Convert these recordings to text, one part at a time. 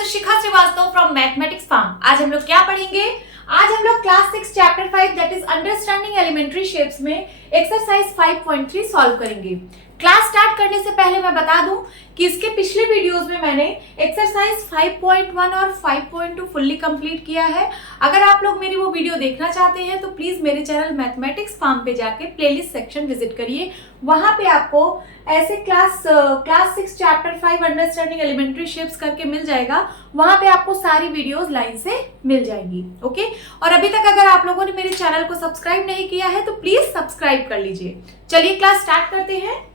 is Shikha Srivastava from mathematics farm. आज हम लोग क्या पढ़ेंगे? आज हम लोग class 6 chapter 5 that is understanding elementary shapes में एक्सरसाइज 5.3 सॉल्व करेंगे। क्लास स्टार्ट करने से पहले मैं बता दूं कि इसके पिछले वीडियोस में मैंने एक्सरसाइज 5.1 और 5.2 फुल्ली कंप्लीट किया है। अगर आप लोग मेरी वो वीडियो देखना चाहते हैं तो प्लीज मेरे चैनल मैथमेटिक्स फार्म पे जाके प्लेलिस्ट सेक्शन विजिट करिए। वहां पे आपको ऐसे class 6 chapter 5 understanding elementary shapes करके मिल जाएगा। वहां पे आपको सारी वीडियोस लाइन से मिल जाएंगी। ओके, और अभी तक अगर आप लोगों ने मेरे चैनल को सब्सक्राइब नहीं किया है तो प्लीज सब्सक्राइब कर लीजिए। चलिए क्लास स्टार्ट करते हैं।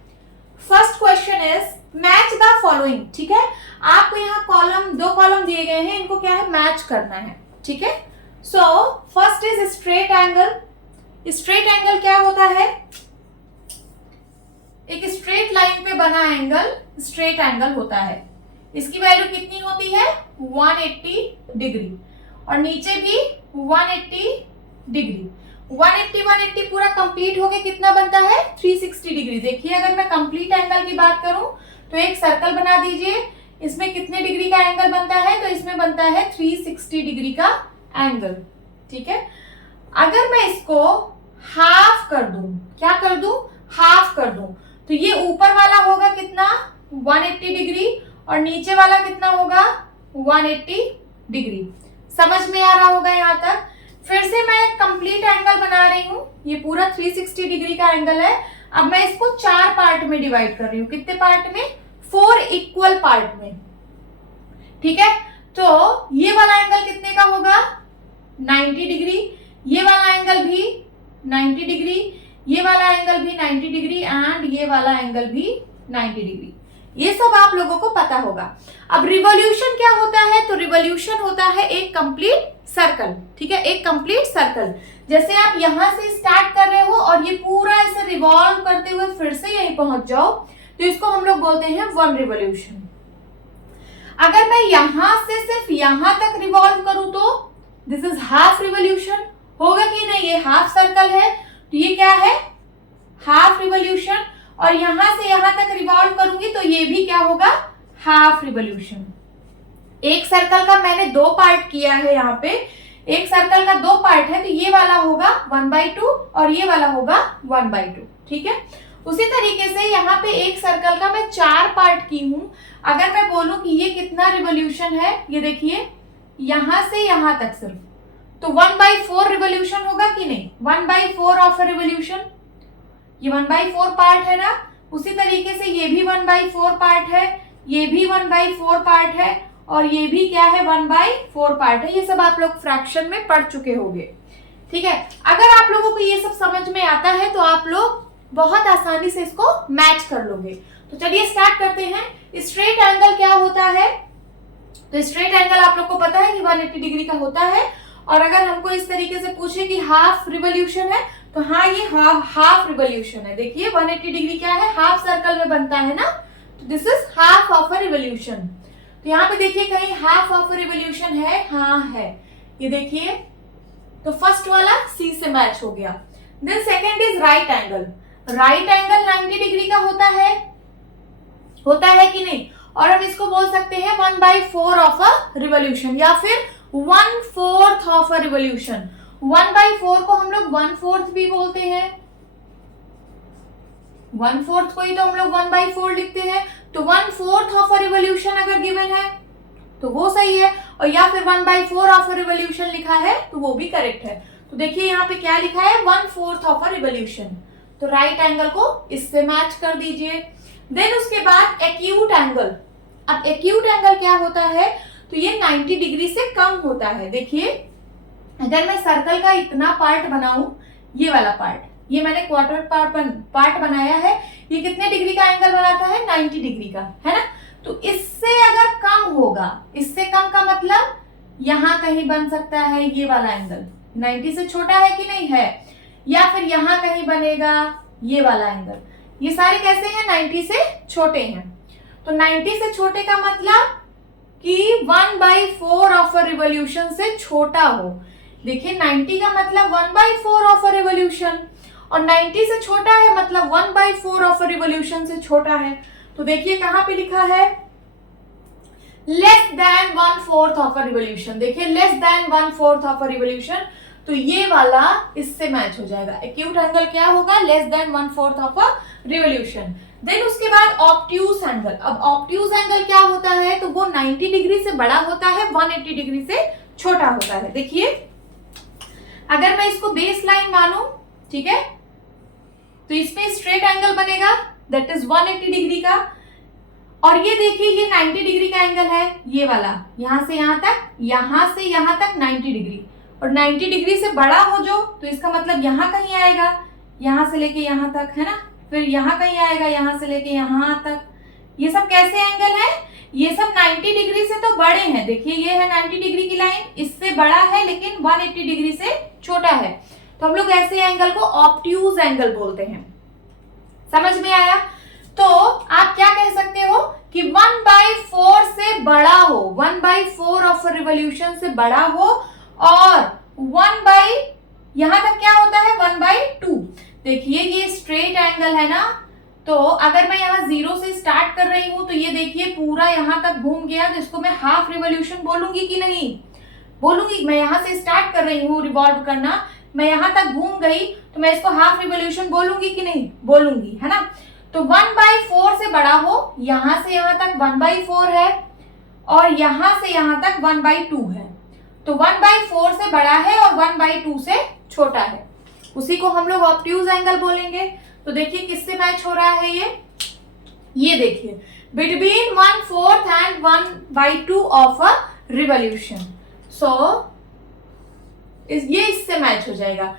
First question is match the following. ठीक है, आपको यहाँ दो कॉलम दिए गए हैं, इनको क्या है, मैच करना है। ठीक है, सो first is straight angle. Straight angle क्या होता है? एक स्ट्रेट लाइन पे बना एंगल स्ट्रेट एंगल होता है। इसकी वैल्यू कितनी होती है? 180 डिग्री, और नीचे भी 180 डिग्री। 180 पूरा कंप्लीट होके कितना बनता है? 360 डिग्री। देखिए, अगर मैं कंप्लीट एंगल की बात करूं तो एक सर्कल बना दीजिए। इसमें कितने डिग्री का एंगल बनता है? तो इसमें बनता है 360 डिग्री का एंगल। ठीक है, अगर मैं इसको हाफ कर दूं, क्या कर दूं? हाफ कर दूं, तो ये ऊपर वाला होगा कितना? 180 डिग्री, और नीचे वाला कितना होगा? 180 डिग्री। समझ में आ रहा होगा यहाँ तक? फिर से मैं एक कंप्लीट एंगल बना रही हूँ। ये पूरा 360 डिग्री का एंगल है। अब मैं इसको 4 पार्ट में डिवाइड कर रही हूँ। कितने पार्ट में? 4 इक्वल पार्ट में। ठीक है, तो ये वाला एंगल कितने का होगा? 90 डिग्री। ये वाला एंगल भी 90 डिग्री, ये वाला एंगल भी 90 डिग्री, एंड ये वाला एंगल भी 90 डिग्री। ये सब आप लोगों को पता होगा। अब रिवॉल्यूशन क्या होता है? तो रिवॉल्यूशन होता है एक कंप्लीट सर्कल। ठीक है, एक कंप्लीट सर्कल। जैसे आप यहां से स्टार्ट कर रहे हो और ये पूरा ऐसे रिवॉल्व करते हुए फिर से यहीं पहुंच जाओ, तो इसको हम लोग बोलते हैं 1 रिवॉल्यूशन। अगर मैं यहां से सिर्फ यहां तक रिवॉल्व करूं तो दिस इज हाफ रिवॉल्यूशन। होगा कि नहीं? ये हाफ सर्कल है, तो ये क्या है? Half revolution. और यहां से यहां तक रिवॉल्व करूंगी तो ये भी क्या होगा? Half revolution. एक सर्कल का मैंने 2 पार्ट किया है। यहाँ पे एक सर्कल का 2 पार्ट है, तो ये वाला होगा 1/2 और ये वाला होगा 1/2। ठीक है, उसी तरीके से यहाँ पे एक सर्कल का मैं 4 पार्ट की हूं। अगर मैं बोलूं कि ये कितना रिवॉल्यूशन है, ये देखिए यहां से यहां तक सिर्फ, तो 1/4 रिवॉल्यूशन होगा कि नहीं? 1/4 ऑफ अ रिवॉल्यूशन। ये 1/4 पार्ट है ना, उसी तरीके से ये भी 1/4 पार्ट है, ये भी 1/4 पार्ट है, और ये भी क्या है? 1/4 पार्ट है। ये सब आप लोग फ्रैक्शन में पढ़ चुके होंगे। ठीक है, अगर आप लोगों को ये सब समझ में आता है तो आप लोग बहुत आसानी से इसको मैच कर लोगे। तो चलिए स्टार्ट करते हैं। स्ट्रेट एंगल क्या होता है? तो स्ट्रेट एंगल आप लोग को पता है कि 180 डिग्री का होता है। और अगर हमको इस तरीके से पूछे कि हाफ रिवॉल्यूशन है, तो हाँ, ये हाफ रिवॉल्यूशन है। देखिए 180 डिग्री क्या है? हाफ सर्कल में बनता है ना, तो this is half of a revolution. तो यहाँ पे देखिए कहीं हाफ ऑफ अ रिवॉल्यूशन है? हाँ है, ये देखिए। तो फर्स्ट वाला सी से मैच हो गया। Then second is right angle. Right angle 90 degree का होता है कि नहीं? और हम इसको बोल सकते हैं 1/4 ऑफ अ रिवॉल्यूशन, या फिर 1/4 ऑफ अ रिवॉल्यूशन। 1/4 को हम लोग 1/4 भी बोलते हैं। 1/4 को ही तो हम लोग 1/4 लिखते हैं। तो 1/4 ऑफ अ रिवॉल्यूशन अगर गिवन है तो वो सही है, और या फिर 1/4 ऑफ अ रिवॉल्यूशन लिखा है तो वो भी करेक्ट है। तो देखिए यहाँ पे क्या लिखा है? 1/4 ऑफ अ रिवॉल्यूशन। तो राइट एंगल को इससे मैच कर दीजिए। देन उसके बाद एक्यूट एंगल। अब एक्यूट एंगल क्या होता है? तो ये 90 डिग्री से कम होता है। देखिए, अगर मैं सर्कल का इतना पार्ट बनाऊं, ये वाला पार्ट, ये मैंने क्वार्टर पार्ट बनाया है, ये कितने डिग्री का एंगल बनाता है? 90 डिग्री का, है ना? तो इससे अगर कम होगा, इससे कम का मतलब यहां कहीं बन सकता है ये वाला एंगल। 90 से छोटा है कि नहीं है? या फिर यहां कहीं बनेगा ये वाला एंगल। ये सारे कैसे हैं? 90 से छोटे हैं। तो 90 से छोटे का मतलब कि 1/4 ऑफ अ रिवॉल्यूशन से छोटा हो। देखिए 90 का मतलब 1/4 ऑफ अ रिवॉल्यूशन, और 90 से छोटा है मतलब 1/4 ऑफ अ रिवॉल्यूशन से छोटा है। तो देखिए कहां पे लिखा है? Less than 1/4 of a revolution. देखिए less than 1/4 of a revolution, तो ये वाला इससे मैच हो जाएगा। एक्यूट एंगल क्या होगा? Less than 1/4 of a revolution. Then उसके बाद ऑब्ट्यूज एंगल। अब ऑब्ट्यूज एंगल क्या होता है? तो वो 90 डिग्री से बड़ा होता है, 180 डिग्री से छोटा होता है। देखिए अगर मैं इसको बेस लाइन मानूं, ठीक है, तो इसमें स्ट्रेट एंगल बनेगा दैट इज 180 डिग्री का। और ये देखिए ये 90 डिग्री का एंगल है, ये वाला, यहां से यहां तक, यहां से यहां तक 90 डिग्री। और 90 डिग्री से बड़ा हो जो, तो इसका मतलब यहां कहीं आएगा, यहां से लेके यहां तक, है ना, फिर यहां कहीं आएगा, यहां से लेके यहां तक। ये सब कैसे एंगल है? ये सब 90 डिग्री से तो बड़े हैं। देखिए ये है 90 डिग्री की लाइन, इससे बड़ा है लेकिन 180 डिग्री से छोटा है, तो हम लोग ऐसे एंगल को ऑब्ट्यूज एंगल बोलते हैं। समझ में आया? तो आप क्या कह सकते हो कि 1/4 से बड़ा हो, 1/4 ऑफ रिवोल्यूशन से बड़ा हो, और 1 यहां तक क्या होता है 1/2। देखिए ये स्ट्रेट एंगल है ना, तो अगर मैं यहाँ 0 से स्टार्ट कर रही हूं तो ये देखिए पूरा यहां तक घूम गया, तो इसको मैं हाफ रिवोल्यूशन बोलूंगी कि नहीं? बोलूंगी। मैं यहां से स्टार्ट कर रही हूँ रिवॉल्व करना, मैं यहां तक घूम गई, तो मैं इसको हाफ रिवोल्यूशन बोलूंगी कि नहीं? बोलूंगी, है ना। तो 1/4 से बड़ा हो, यहां से यहां तक 1/4 है, और यहां से यहां तक 1/2 है। तो 1/4 से बड़ा है और 1/2 से छोटा है, उसी को हम लोग ऑब्ट्यूज एंगल बोलेंगे। तो देखिए किससे मैच हो रहा है ये देखिए between 1/4 and 1/2 of a revolution. So ये इससे मैच हो जाएगा।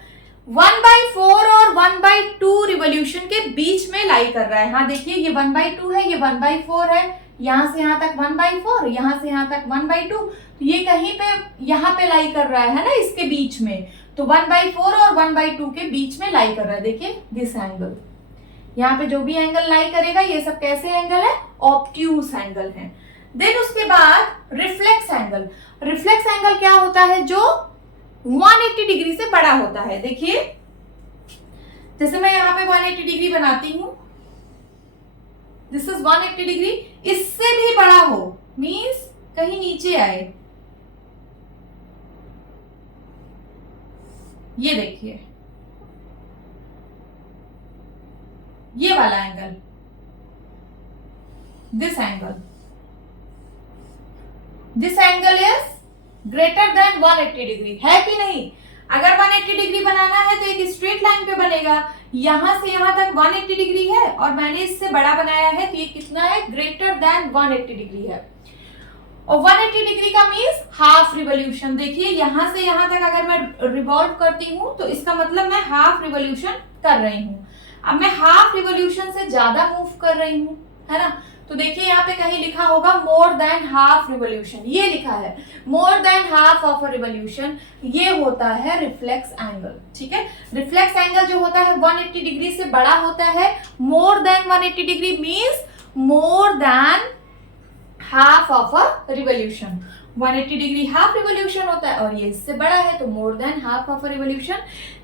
1/4 और 1/2 रिवोल्यूशन के बीच में लाई कर रहा है। हाँ देखिए ये 1/2 है, ये 1/4 है, यहां से यहां तक 1/4, यहां से यहां तक 1/2, तो ये कहीं पे यहां पे लाई कर रहा है ना, इसके बीच में। तो 1/4 और 1/2 के बीच में लाई कर रहा है। देखिए दिस एंगल, यहाँ पे जो भी एंगल लाई करेगा ये सब कैसे एंगल है? ऑब्ट्यूज एंगल है। देन उसके बाद रिफ्लेक्स एंगल। रिफ्लेक्स एंगल क्या होता है? जो 180 डिग्री से बड़ा होता है। देखिए जैसे मैं यहाँ पे 180 डिग्री बनाती हूं, दिस इज 180 डिग्री, इससे भी बड़ा हो मीन्स कहीं नीचे आए। ये देखिए ये वाला angle, this angle is greater than 180 degree, है कि नहीं? अगर 180 डिग्री बनाना है तो एक स्ट्रेट लाइन पे बनेगा, यहां से यहां तक 180 डिग्री है और मैंने इससे बड़ा बनाया है, तो ये कितना है? ग्रेटर देन 180 डिग्री है। और 180 डिग्री का मीन्स हाफ रिवोल्यूशन। देखिए यहां से यहां तक अगर मैं रिवॉल्व करती हूं तो इसका मतलब मैं हाफ रिवोल्यूशन कर रही हूं। अब मैं हाफ रिवोल्यूशन से ज्यादा मूव कर रही हूं, है ना, तो देखिए यहाँ पे कहीं लिखा होगा मोर देन हाफ रिवोल्यूशन, ये लिखा है more than half of a revolution, ये होता है रिफ्लेक्स एंगल। ठीक है, रिफ्लेक्स एंगल जो होता है 180 डिग्री से बड़ा होता है। More than 180 degree means more than half of a revolution. 180 degree half revolution होता है और ये इससे बड़ा है, तो more than half of a revolution.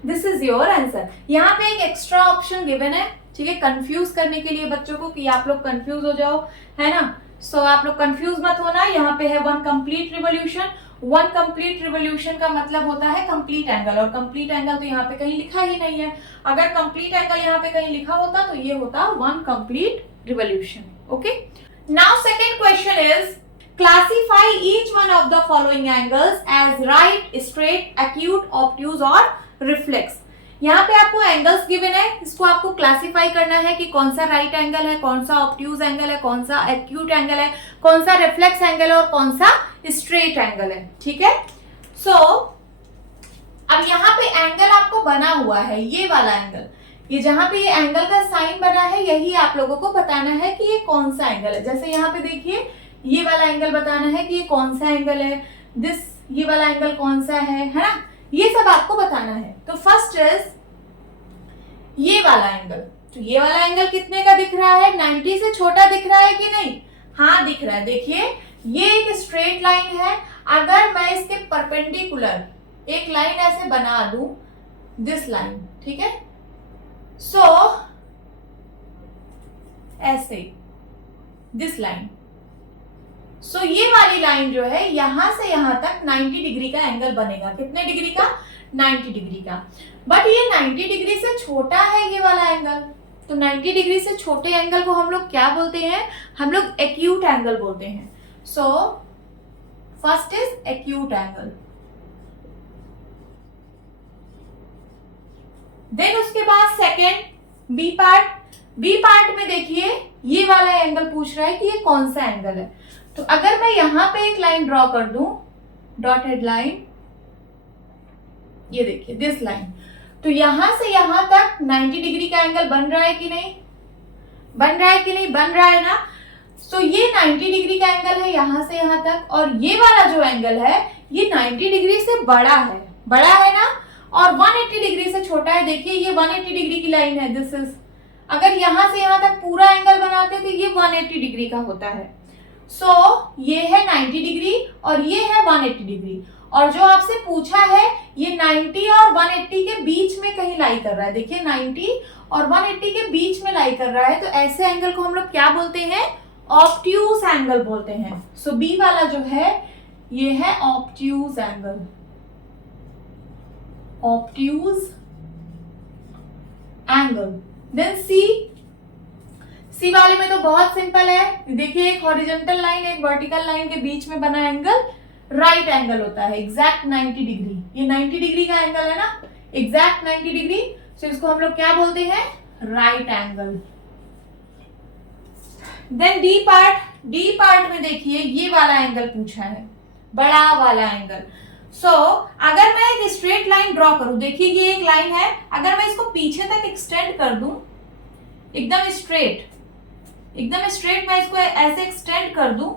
This is your answer. यहाँ पे एक एक्स्ट्रा ऑप्शन गिवन है, ठीक है, कंफ्यूज करने के लिए बच्चों को, कि आप लोग कंफ्यूज हो जाओ, है ना। सो आप लोग कंफ्यूज मत होना। यहाँ पे है 1 कंप्लीट रिवोल्यूशन। 1 कंप्लीट रिवोल्यूशन का मतलब होता है कंप्लीट एंगल, और कंप्लीट एंगल तो यहाँ पे कहीं लिखा ही नहीं है। अगर कंप्लीट एंगल यहाँ पे कहीं लिखा होता तो ये होता 1 complete revolution. Okay, now second question is classify each one of the following angles as right, straight, acute, obtuse और reflex। यहाँ पे आपको एंगल्स गिवन है, इसको आपको क्लासिफाई करना है कि कौन सा राइट एंगल है, कौन सा ऑब्ट्यूज एंगल है, कौन सा एक्यूट एंगल है, कौन सा रिफ्लेक्स एंगल है और कौन सा स्ट्रेट एंगल है। ठीक है, सो अब यहाँ पे एंगल आपको बना हुआ है, ये वाला एंगल, ये जहां पे ये एंगल का साइन बना है, यही आप लोगों को बताना है कि ये कौन सा एंगल है। जैसे यहाँ पे देखिए ये वाला एंगल बताना है कि ये कौन सा एंगल है, ये वाला एंगल कौन सा है ना, ये सब आपको बताना है। तो फर्स्ट इज ये वाला एंगल। तो ये वाला एंगल कितने का दिख रहा है? 90 से छोटा दिख रहा है कि नहीं? हाँ दिख रहा है। देखिए ये एक स्ट्रेट लाइन है, अगर मैं इसके परपेंडिकुलर एक लाइन ऐसे बना दूं, दिस लाइन, ठीक है, सो ऐसे दिस लाइन, सो ये वाली लाइन जो है यहां से यहां तक 90 डिग्री का एंगल बनेगा। कितने डिग्री का? 90 डिग्री का। बट ये 90 डिग्री से छोटा है ये वाला एंगल, तो 90 डिग्री से छोटे एंगल को हम लोग क्या बोलते हैं? हम लोग एक्यूट एंगल बोलते हैं। So first is acute angle. Then उसके बाद second B part. B part में देखिए ये वाला एंगल पूछ रहा है कि ये कौन सा एंगल है। तो अगर मैं यहां पे एक लाइन ड्रॉ कर दूं, डॉटेड लाइन, ये देखिए दिस लाइन, तो यहां से यहां तक 90 डिग्री का एंगल बन रहा है कि नहीं? बन रहा है कि नहीं? बन रहा है ना। सो ये 90 डिग्री का एंगल है यहां से यहां तक, और ये वाला जो एंगल है ये 90 डिग्री से बड़ा है, बड़ा है ना, और 180 डिग्री से छोटा है। देखिए ये 180 डिग्री की लाइन है, दिस इज, अगर यहां से यहां तक पूरा एंगल बनाते तो ये 180 डिग्री का होता है। सो ये है 90 डिग्री और ये है 180 डिग्री, और जो आपसे पूछा है ये 90 और 180 के बीच में कहीं लाई कर रहा है। देखिए 90 और 180 के बीच में लाई कर रहा है, तो ऐसे एंगल को हम लोग क्या बोलते हैं? ऑब्ट्यूज एंगल बोलते हैं। सो बी वाला जो है ये है obtuse angle, obtuse angle. Then C वाले में तो बहुत सिंपल है। देखिए एक हॉरिजॉन्टल लाइन एक वर्टिकल लाइन के बीच में बना एंगल राइट एंगल होता है, एग्जैक्ट 90 डिग्री। ये 90 डिग्री का एंगल है ना, एग्जैक्ट 90 डिग्री। सो इसको हम लोग क्या बोलते हैं? Right angle. Then D part. D part में देखिए ये वाला एंगल पूछा है, बड़ा वाला एंगल। सो अगर मैं एक स्ट्रेट लाइन ड्रॉ करूं, देखिए ये एक लाइन है, अगर मैं इसको पीछे तक एक्सटेंड कर दूं, एकदम स्ट्रेट, एकदम स्ट्रेट मैं इसको ऐसे एक्सटेंड कर दूं,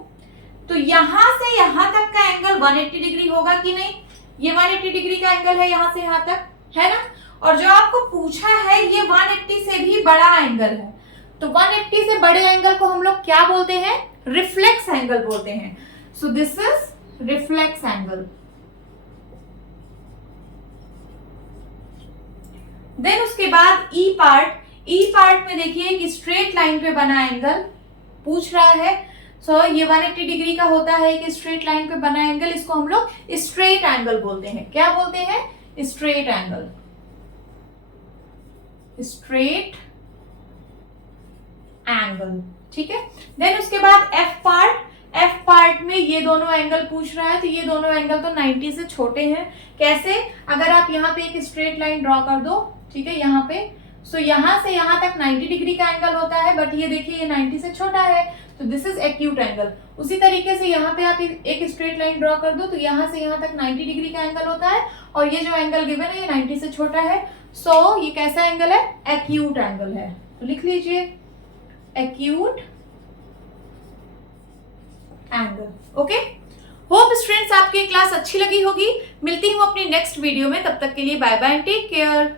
तो यहां से यहां तक का एंगल 180 डिग्री होगा कि नहीं? ये 180 डिग्री का एंगल है यहां से यहां तक, है ना। और जो आपको पूछा है ये 180 से भी बड़ा एंगल है, तो 180 से बड़े एंगल को हम लोग क्या बोलते हैं? रिफ्लेक्स एंगल बोलते हैं। So this is reflex angle. Then उसके बाद ई पार्ट। ई पार्ट में देखिए एक स्ट्रेट लाइन पे बना एंगल पूछ रहा है। सो ये 180 डिग्री का होता है एक स्ट्रेट लाइन पे बना एंगल, इसको हम लोग स्ट्रेट एंगल बोलते हैं। क्या बोलते हैं? स्ट्रेट एंगल, स्ट्रेट एंगल, ठीक है। देन उसके बाद एफ पार्ट। एफ पार्ट में ये दोनों एंगल पूछ रहा है, तो ये दोनों एंगल तो 90 से छोटे हैं। कैसे? अगर आप यहाँ पे एक स्ट्रेट लाइन ड्रॉ कर दो, ठीक है, यहाँ पे, सो यहां से यहां तक 90 डिग्री का एंगल होता है, बट ये देखिए ये 90 से छोटा है, तो दिस इज एक्यूट एंगल। उसी तरीके से यहाँ पे आप एक स्ट्रेट लाइन ड्रॉ कर दो, तो यहां से यहां तक 90 डिग्री का एंगल होता है, और ये जो एंगल गिवन है ये 90 से छोटा है। सो ये कैसा एंगल है? एक्यूट एंगल है। तो लिख लीजिए acute angle. Okay, hope students आपकी क्लास अच्छी लगी होगी। मिलती हूँ अपनी नेक्स्ट वीडियो में, तब तक के लिए bye bye and take care.